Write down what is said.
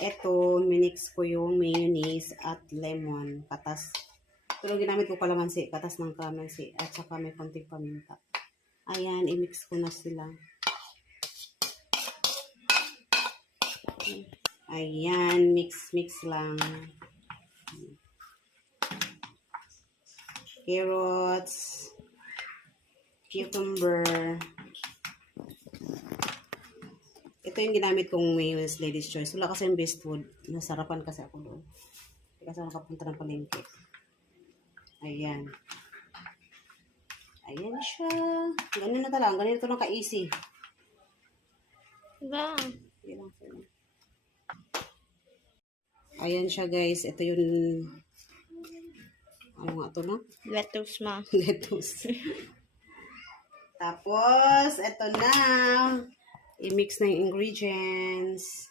Ito, minix ko yung mayonnaise at lemon. Katas. Pero ginamit ko kalamansi. Katas ng kalamansi. At saka may konting paminta. Ayan, i-mix ko na sila. Ayan, mix lang. Carrots. Cucumber. Ito yung ginamit kong mayonnaise Lady's Choice. Wala kasi yung best food. Nasarapan kasi ako doon. Kasi nakapunta ng palengke. Ayan. Ayan siya. Ganun na talaga. Ganito lang ka-easy. Diba? Ayan siya guys. Ito yung... Ano nga ito na? Lettuce ma. Lettuce. Tapos, ito na. I-mix na yung ingredients.